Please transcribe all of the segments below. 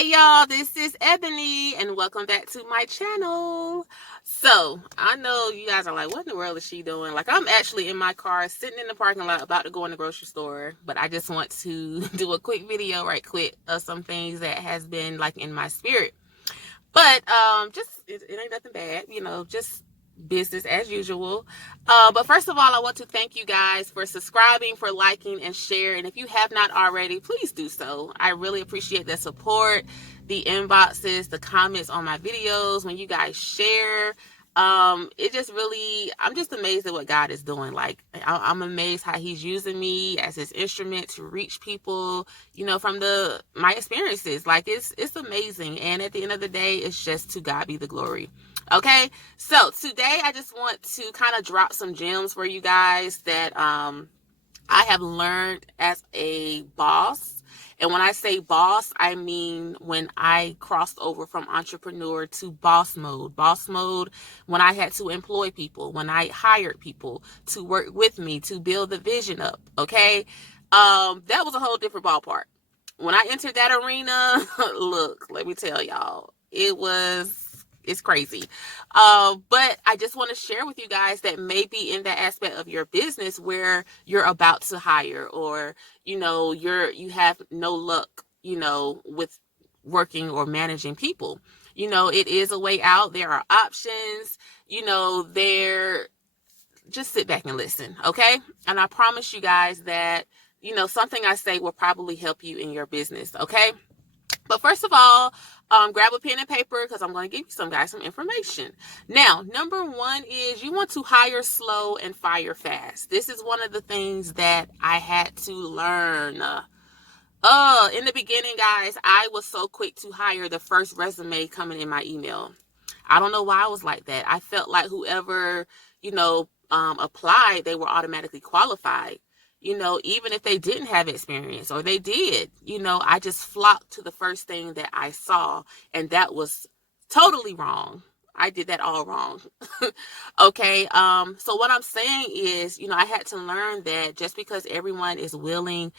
Hey y'all, this is Ebony and welcome back to my channel. So, I know you guys are like, what in the world is she doing? Like, I'm actually in my car, sitting in the parking lot about to go in the grocery store, but I just want to do a quick video right quick of some things that has been like in my spirit. But it ain't nothing bad, just business as usual. But first of all, I want to thank you guys for subscribing, for liking and sharing. If you have not already, please do so. I really appreciate the support, the inboxes, the comments on my videos when you guys share. It just really, I'm just amazed at what God is doing. Like, I'm amazed how he's using me as his instrument to reach people, from my experiences. Like, it's amazing. And at the end of the day, it's just to God be the glory. Okay, so today I just want to kind of drop some gems for you guys that I have learned as a boss. And when I say boss, I mean when I crossed over from entrepreneur to boss mode. Boss mode when I had to employ people, when I hired people to work with me to build the vision up. Okay, that was a whole different ballpark. When I entered that arena, look, let me tell y'all, it's crazy. But I just want to share with you guys that maybe in that aspect of your business where you're about to hire, or, you have no luck, with working or managing people. It is a way out. There are options, just sit back and listen. Okay. And I promise you guys that, something I say will probably help you in your business. Okay. But first of all, grab a pen and paper because I'm going to give you some information. Now, number one is you want to hire slow and fire fast. This is one of the things that I had to learn. In the beginning, guys, I was so quick to hire the first resume coming in my email. I don't know why I was like that. I felt like whoever, applied, they were automatically qualified. Even if they didn't have experience or they did, I just flocked to the first thing that I saw, and that was totally wrong. I did that all wrong. Okay. So what I'm saying is, I had to learn that just because everyone is willing,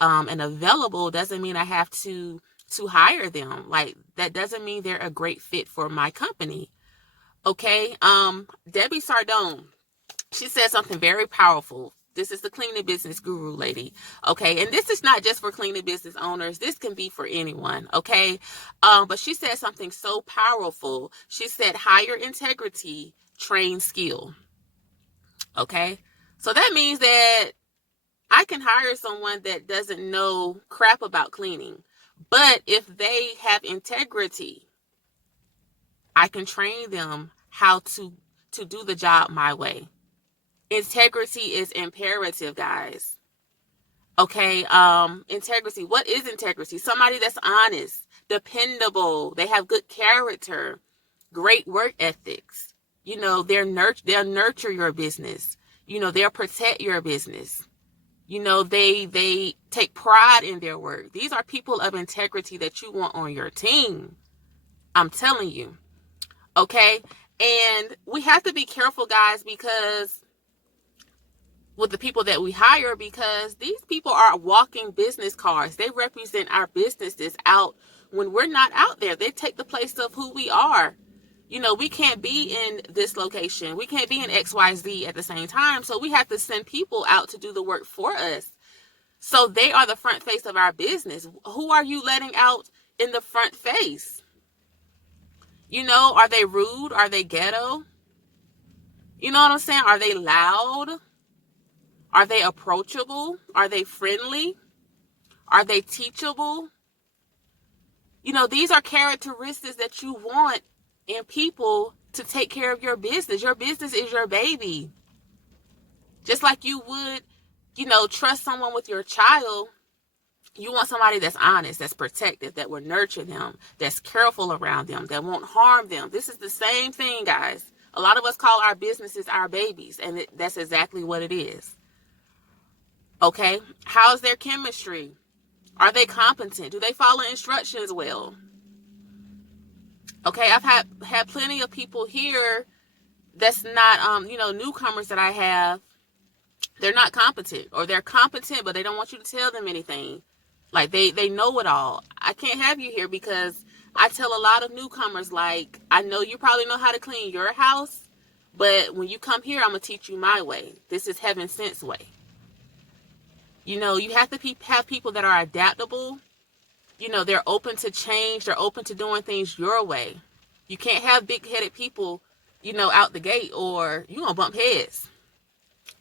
and available doesn't mean I have to hire them. Like, that doesn't mean they're a great fit for my company. Okay. Debbie Sardone, she said something very powerful. This is the cleaning business guru lady. Okay. And this is not just for cleaning business owners. This can be for anyone. Okay. But she said something so powerful. She said, hire integrity, train skill. Okay. So that means that I can hire someone that doesn't know crap about cleaning. But if they have integrity, I can train them how to do the job my way. Integrity is imperative, guys. Okay, integrity. What is integrity? Somebody that's honest, dependable, they have good character, great work ethics. They'll nurture your business. They'll protect your business. They take pride in their work. These are people of integrity that you want on your team. I'm telling you. Okay, and we have to be careful, guys, because with the people that we hire, because these people are walking business cards. They represent our businesses out when we're not out there. They take the place of who we are. We can't be in this location. We can't be in XYZ at the same time. So we have to send people out to do the work for us. So they are the front face of our business. Who are you letting out in the front face? Are they rude? Are they ghetto? You know what I'm saying? Are they loud? Are they approachable? Are they friendly? Are they teachable? These are characteristics that you want in people to take care of your business. Your business is your baby. Just like you would, trust someone with your child, you want somebody that's honest, that's protective, that will nurture them, that's careful around them, that won't harm them. This is the same thing, guys. A lot of us call our businesses our babies, and that's exactly what it is. Okay, how's their chemistry? Are they competent? Do they follow instructions well? Okay, I've had plenty of people here that's not, newcomers that I have. They're not competent, or they're competent, but they don't want you to tell them anything. Like they know it all. I can't have you here because I tell a lot of newcomers, like, I know you probably know how to clean your house, but when you come here, I'm going to teach you my way. This is heaven sent's way. You know, you have to have people that are adaptable. You know, they're open to change. They're open to doing things your way. You can't have big-headed people, you know, out the gate, or you're going to bump heads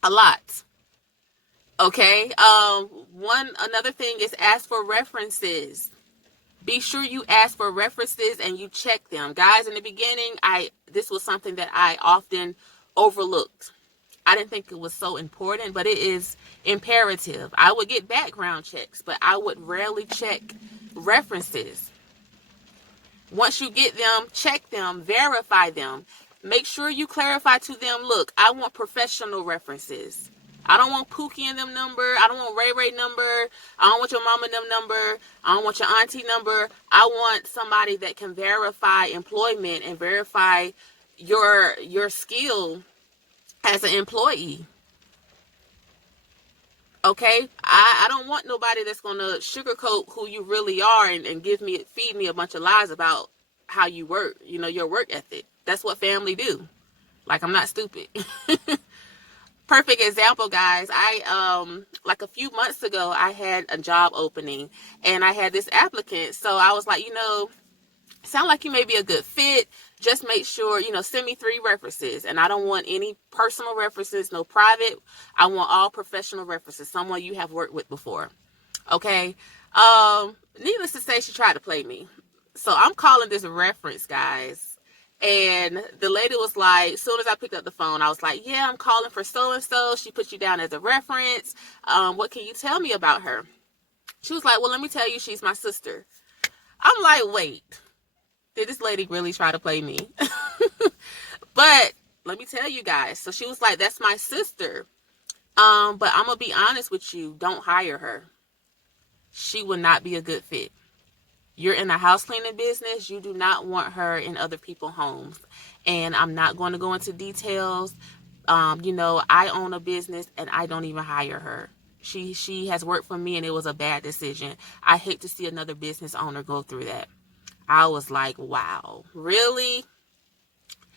a lot. Okay. Another thing is ask for references. Be sure you ask for references and you check them. Guys, in the beginning, this was something that I often overlooked. I didn't think it was so important, but it is imperative. I would get background checks, but I would rarely check references. Once you get them, check them, verify them. Make sure you clarify to them, look, I want professional references. I don't want Pookie and them number. I don't want Ray Ray number. I don't want your mama and them number. I don't want your auntie number. I want somebody that can verify employment and verify your skill as an employee. Okay? I don't want nobody that's going to sugarcoat who you really are and feed me a bunch of lies about how you work, you know, your work ethic. That's what family do. Like, I'm not stupid. Perfect example, guys. Like a few months ago, I had a job opening and I had this applicant. So I was like, you know, sound like you may be a good fit. Just make sure, you know, send me 3 references. And I don't want any personal references, no private. I want all professional references, someone you have worked with before. Okay. Needless to say, she tried to play me. So I'm calling this reference, guys. And the lady was like, as soon as I picked up the phone, I was like, yeah, I'm calling for so-and-so. She put you down as a reference. What can you tell me about her? She was like, well, let me tell you, she's my sister. I'm like, wait, did this lady really try to play me? But let me tell you guys. So she was like, that's my sister. But I'm going to be honest with you. Don't hire her. She would not be a good fit. You're in a house cleaning business. You do not want her in other people's homes. And I'm not going to go into details. You know, I own a business and I don't even hire her. She has worked for me and it was a bad decision. I hate to see another business owner go through that. I was like, wow, really?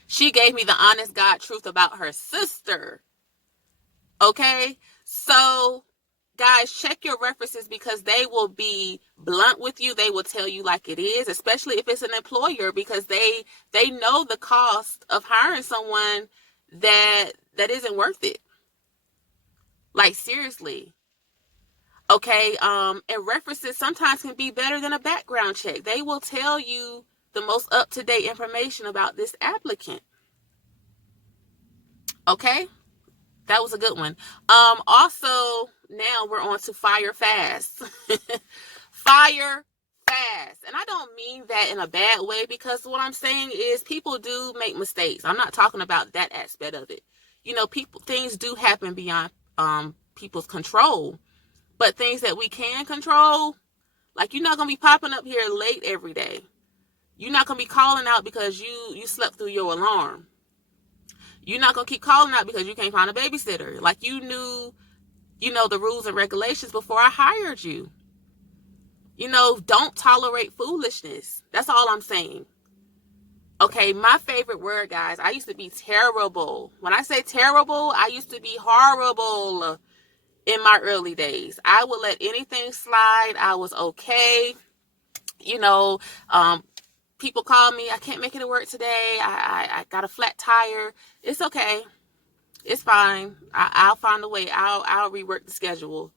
She gave me the honest God truth about her sister. Okay? So, guys, check your references because they will be blunt with you. They will tell you like it is, especially if it's an employer, because they know the cost of hiring someone that isn't worth it. Like, seriously. Okay, and references sometimes can be better than a background check. They will tell you the most up-to-date information about this applicant. Okay? That was a good one. Also, now we're on to fire fast. Fire fast. And I don't mean that in a bad way, because what I'm saying is people do make mistakes. I'm not talking about that aspect of it. You know, things do happen beyond people's control. But things that we can control, like, you're not going to be popping up here late every day. You're not going to be calling out because you slept through your alarm. You're not going to keep calling out because you can't find a babysitter. Like, you knew, you know, the rules and regulations before I hired you. You know, don't tolerate foolishness. That's all I'm saying. Okay, my favorite word, guys, I used to be terrible. When I say terrible, I used to be horrible in my early days. I would let anything slide. I was okay. You know, people call me, I can't make it to work today. I got a flat tire. It's okay. It's fine. I'll find a way. I'll rework the schedule.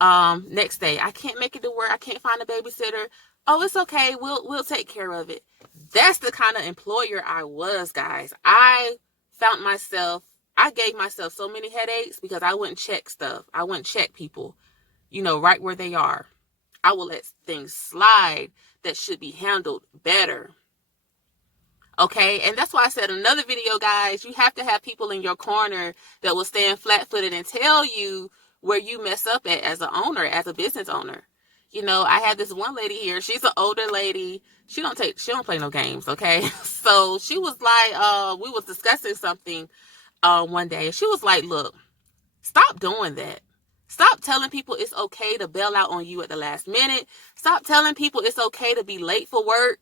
Next day, I can't make it to work. I can't find a babysitter. Oh, it's okay. We'll take care of it. That's the kind of employer I was, guys. I gave myself so many headaches because I wouldn't check stuff. I wouldn't check people, you know, right where they are. I will let things slide that should be handled better. Okay, and that's why I said in another video, guys, you have to have people in your corner that will stand flat-footed and tell you where you mess up at as an owner, as a business owner. You know, I had this one lady here. She's an older lady. She don't play no games, okay? So she was like, we was discussing something one day. She was like, look, stop doing that. Stop telling people it's okay to bail out on you at the last minute. Stop telling people it's okay to be late for work.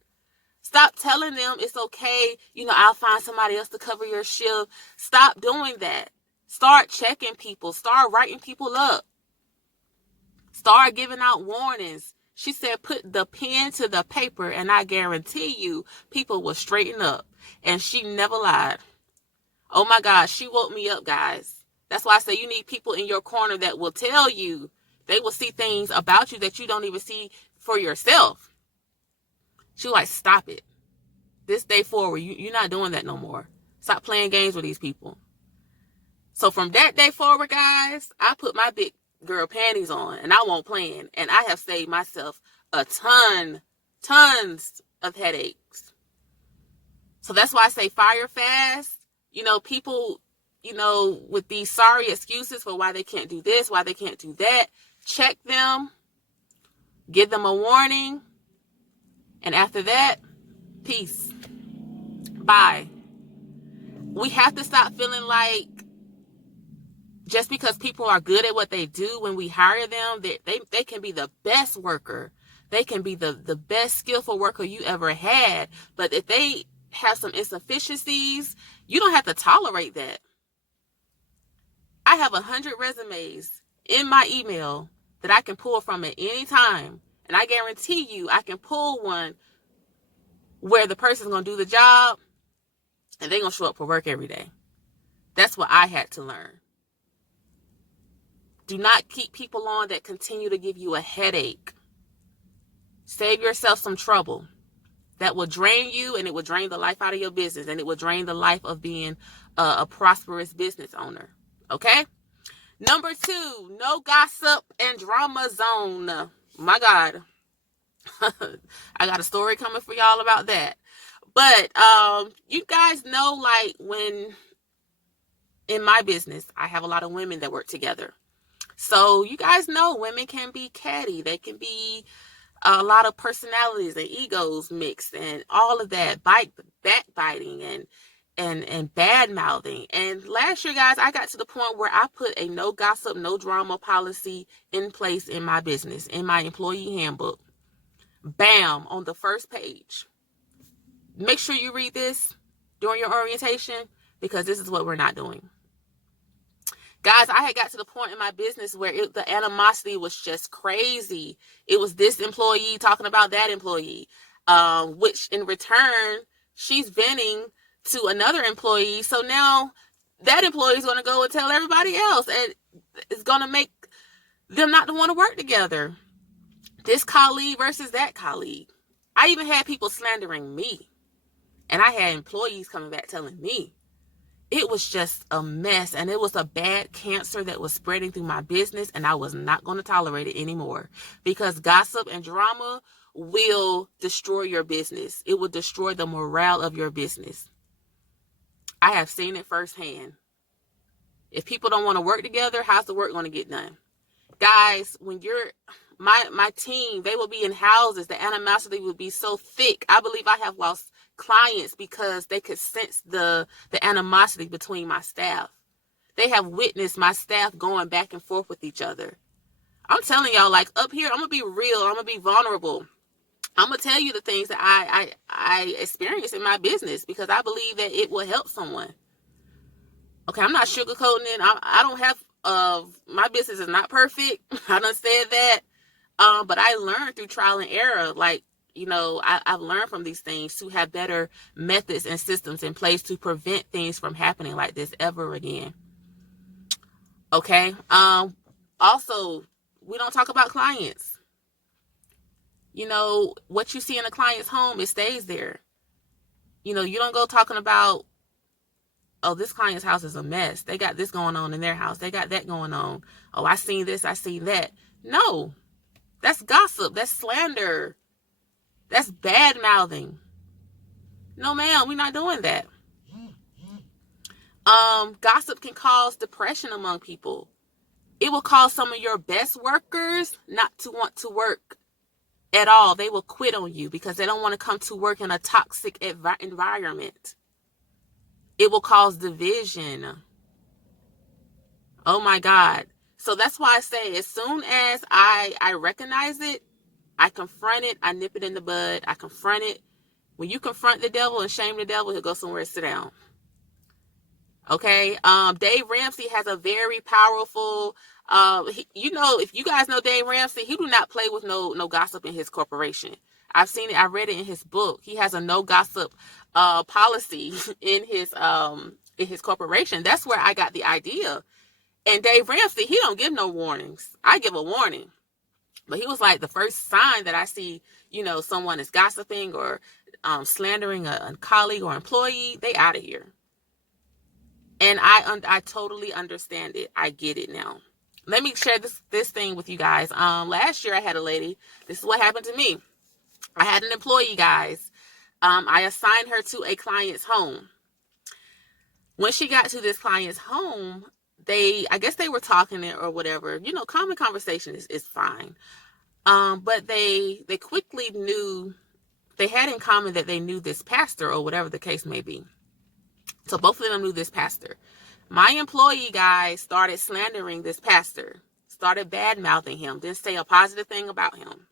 Stop telling them it's okay, I'll find somebody else to cover your shift. Stop doing that. Start checking people. Start writing people up. Start giving out warnings. She said, put the pen to the paper, and I guarantee you people will straighten up. And she never lied. Oh my God, she woke me up, guys. That's why I say you need people in your corner that will tell you. They will see things about you that you don't even see for yourself. She was like, stop it. This day forward, you're not doing that no more. Stop playing games with these people. So from that day forward, guys, I put my big girl panties on, and I won't plan. And I have saved myself tons of headaches. So that's why I say fire fast. People, with these sorry excuses for why they can't do this, why they can't do that, check them, give them a warning. And after that, peace. Bye. We have to stop feeling like just because people are good at what they do, when we hire them, they can be the best worker. They can be the best skillful worker you ever had. But if they have some insufficiencies, you don't have to tolerate that. I have 100 resumes in my email that I can pull from at any time. And I guarantee you I can pull one where the person's going to do the job and they're going to show up for work every day. That's what I had to learn. Do not keep people on that continue to give you a headache. Save yourself some trouble. That will drain you, and it will drain the life out of your business, and it will drain the life of being a prosperous business owner. Okay? Number 2, no gossip and drama zone. My God. I got a story coming for y'all about that. But you guys know, like, when in my business, I have a lot of women that work together. So you guys know women can be catty. They can be a lot of personalities and egos mixed and all of that, backbiting and bad mouthing. And last year, guys, I got to the point where I put a no gossip, no drama policy in place in my business, in my employee handbook. Bam, on the first page. Make sure you read this during your orientation, because this is what we're not doing. Guys, I had got to the point in my business where the animosity was just crazy. It was this employee talking about that employee, which in return, she's venting to another employee. So now that employee is going to go and tell everybody else, and it's going to make them not to want to work together. This colleague versus that colleague. I even had people slandering me, and I had employees coming back telling me. It was just a mess, and it was a bad cancer that was spreading through my business, and I was not going to tolerate it anymore, because gossip and drama will destroy your business. It will destroy the morale of your business. I have seen it firsthand. If people don't want to work together, how's the work going to get done? Guys, when you're my team, they will be in houses. The animosity will be so thick. I believe I have lost clients because they could sense the animosity between my staff. They have witnessed my staff going back and forth with each other. I'm telling y'all, like, up here, I'm going to be real. I'm going to be vulnerable. I'm going to tell you the things that I experience in my business, because I believe that it will help someone. Okay, I'm not sugarcoating it. I don't have, my business is not perfect. I done said that. But I learned through trial and error. Like, I've learned from these things to have better methods and systems in place to prevent things from happening like this ever again. Okay. Also, we don't talk about clients. What you see in a client's home, it stays there. You don't go talking about, oh, this client's house is a mess. They got this going on in their house. They got that going on. Oh, I seen this. I seen that. No, that's gossip. That's slander. That's bad mouthing. No, ma'am, we're not doing that. Gossip can cause depression among people. It will cause some of your best workers not to want to work at all. They will quit on you because they don't want to come to work in a toxic environment. It will cause division. Oh my God. So that's why I say, as soon as I recognize it, I confront it, I nip it in the bud, I confront it. When you confront the devil and shame the devil, he'll go somewhere and sit down. Okay. Dave Ramsey has a very powerful, if you guys know Dave Ramsey, he do not play with no gossip in his corporation. I've seen it. I read it in his book. He has a no gossip policy in his corporation. That's where I got the idea. And Dave Ramsey, he don't give no warnings. I give a warning. But he was like, the first sign that I see, someone is gossiping or slandering a colleague or employee, they out of here. And I totally understand it. I get it now. Let me share this thing with you guys. Last year I had a lady. This is what happened to me. I had an employee, guys. I assigned her to a client's home. When she got to this client's home, I guess they were talking it or whatever. Common conversation is fine. But they quickly knew, they had in common that they knew this pastor or whatever the case may be. So both of them knew this pastor. My employee, guys, started slandering this pastor, started bad-mouthing him, didn't say a positive thing about him.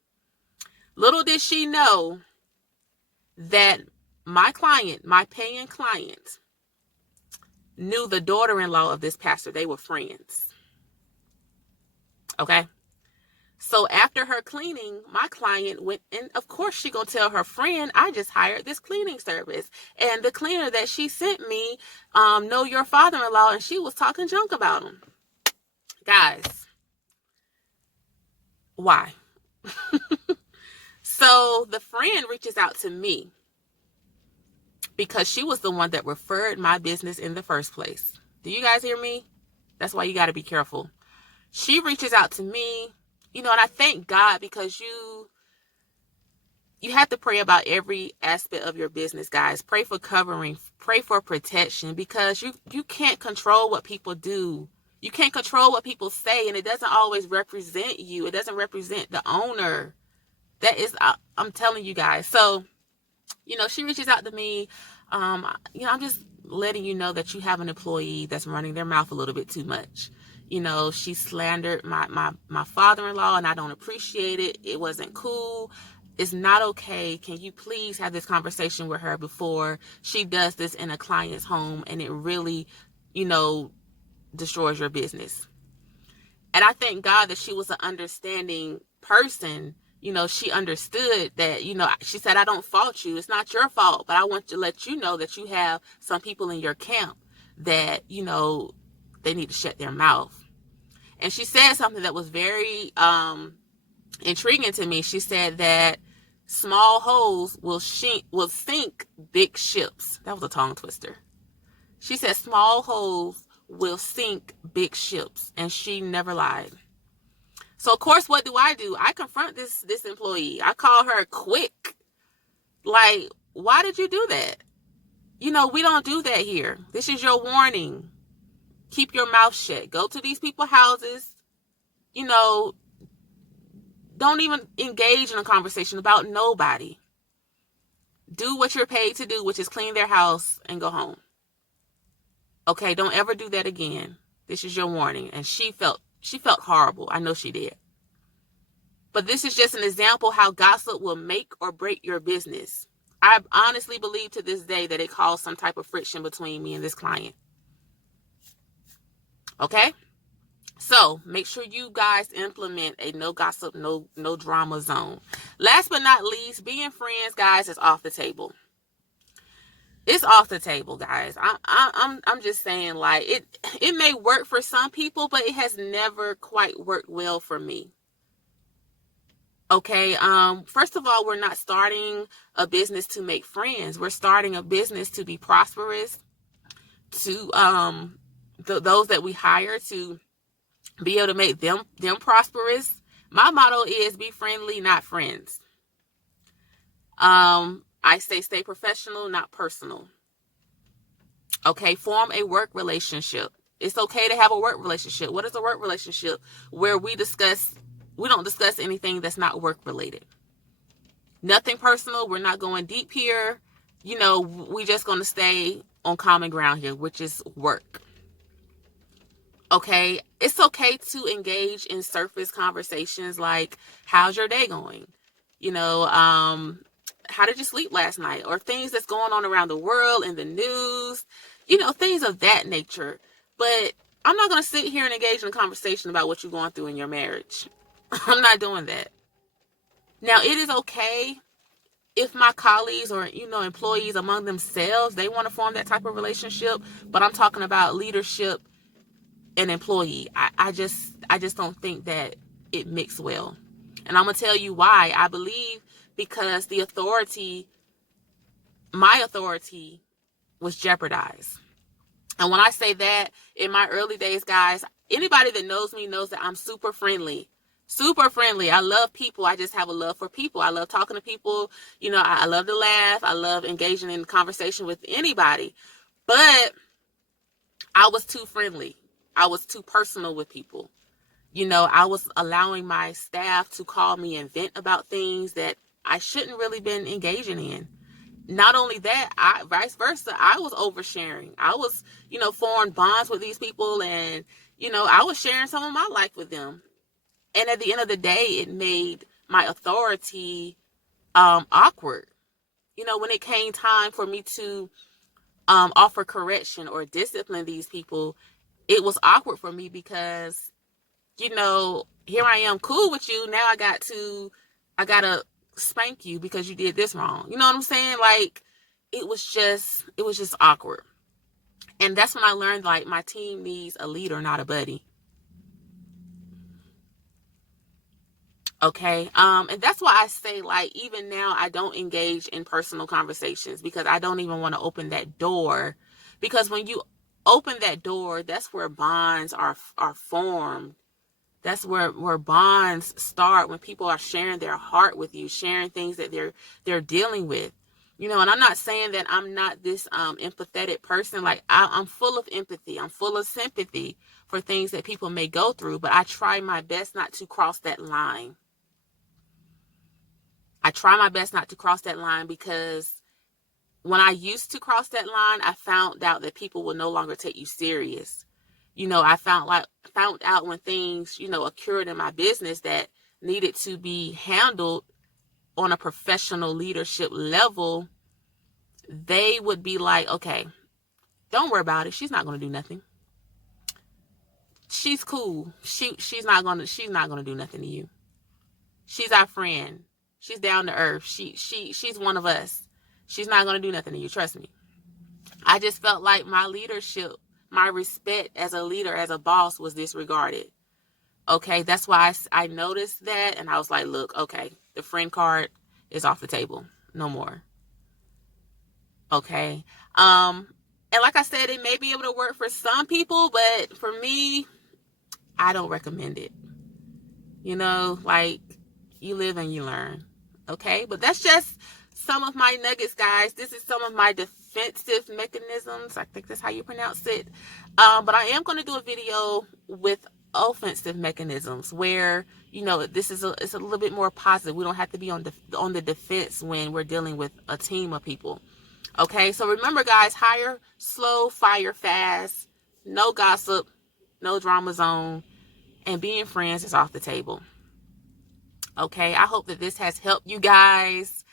Little did she know that my client, my paying client, knew the daughter-in-law of this pastor. They were friends. Okay? So after her cleaning, my client went, and of course she gonna tell her friend, I just hired this cleaning service. And the cleaner that she sent me, know your father-in-law, and she was talking junk about him. Guys, why? So the friend reaches out to me because she was the one that referred my business in the first place. Do you guys hear me? That's why you got to be careful. She reaches out to me, and I thank God, because you have to pray about every aspect of your business, guys. Pray for covering, pray for protection, because you can't control what people do. You can't control what people say, and it doesn't always represent you. It doesn't represent the owner. That is, I'm telling you guys. So, she reaches out to me. I'm just letting you know that you have an employee that's running their mouth a little bit too much. She slandered my father-in-law, and I don't appreciate it. It wasn't cool. It's not okay. Can you please have this conversation with her before she does this in a client's home, and it really, destroys your business? And I thank God that she was an understanding person. She understood that, she said, I don't fault you. It's not your fault, but I want to let you know that you have some people in your camp that, they need to shut their mouth. And she said something that was very intriguing to me. She said that small holes will sink big ships. That was a tongue twister. She said small holes will sink big ships, and she never lied. So, of course, what do? I confront this employee. I call her quick. Like, why did you do that? We don't do that here. This is your warning. Keep your mouth shut. Go to these people's houses. Don't even engage in a conversation about nobody. Do what you're paid to do, which is clean their house and go home. Okay, don't ever do that again. This is your warning. And she felt horrible. I know she did. But this is just an example how gossip will make or break your business. I honestly believe to this day that it caused some type of friction between me and this client. Okay? So make sure you guys implement a no gossip, no drama zone. Last but not least, being friends, guys, is off the table. It's off the table, guys. I'm just saying, like, it may work for some people, but it has never quite worked well for me. Okay. First of all, we're not starting a business to make friends. We're starting a business to be prosperous, to those that we hire to be able to make them prosperous. My motto is be friendly, not friends. I say stay professional, not personal. Okay, form a work relationship. It's okay to have a work relationship. What is a work relationship? Where we don't discuss anything that's not work related. Nothing personal. We're not going deep here. We just going to stay on common ground here, which is work. Okay, it's okay to engage in surface conversations like, how's your day going? How did you sleep last night? Or things that's going on around the world in the news, things of that nature. But I'm not going to sit here and engage in a conversation about what you're going through in your marriage. I'm not doing that. Now, it is okay if my colleagues or, employees among themselves, they want to form that type of relationship, but I'm talking about leadership an employee. I just don't think that it mixed well. And I'm going to tell you why. I believe because my authority was jeopardized. And when I say that, in my early days, guys, anybody that knows me knows that I'm super friendly. Super friendly. I love people. I just have a love for people. I love talking to people. I love to laugh. I love engaging in conversation with anybody. But I was too friendly. I was too personal with people. I was allowing my staff to call me and vent about things that I shouldn't really been engaging in. Not only that, vice versa, I was oversharing. I was, formed bonds with these people, and, I was sharing some of my life with them. And at the end of the day, it made my authority awkward. When it came time for me to offer correction or discipline these people, it was awkward for me because, here I am cool with you. Now I gotta spank you because you did this wrong. You know what I'm saying? Like, it was just awkward. And that's when I learned, like, my team needs a leader, not a buddy. Okay. And that's why I say, like, even now I don't engage in personal conversations because I don't even want to open that door. Because when you open that door, that's where bonds are formed. That's where bonds start, when people are sharing their heart with you, sharing things that they're dealing with. And I'm not saying that I'm not this empathetic person. Like, I'm full of empathy. I'm full of sympathy for things that people may go through, but I try my best not to cross that line. I try my best not to cross that line because when I used to cross that line, I found out that people will no longer take you serious. I found out when things, occurred in my business that needed to be handled on a professional leadership level, they would be like, okay, don't worry about it. She's not going to do nothing. She's cool. She's not going to do nothing to you. She's our friend. She's down to earth. She's one of us. She's not going to do nothing to you. Trust me. I just felt like my leadership, my respect as a leader, as a boss, was disregarded. Okay, that's why I noticed that, and I was like, look, okay, the friend card is off the table. No more. Okay. And like I said, it may be able to work for some people, but for me, I don't recommend it. Like, you live and you learn. Okay, but that's just some of my nuggets, guys. This is some of my defensive mechanisms. I think that's how you pronounce it. But I am going to do a video with offensive mechanisms where, it's a little bit more positive. We don't have to be on the defense when we're dealing with a team of people. Okay, so remember, guys, hire slow, fire fast, no gossip, no drama zone, and being friends is off the table. Okay, I hope that this has helped you guys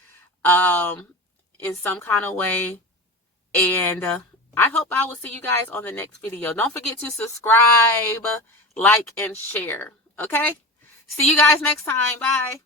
in some kind of way. And I hope I will see you guys on the next video. Don't forget to subscribe, like, and share. Okay? See you guys next time. Bye.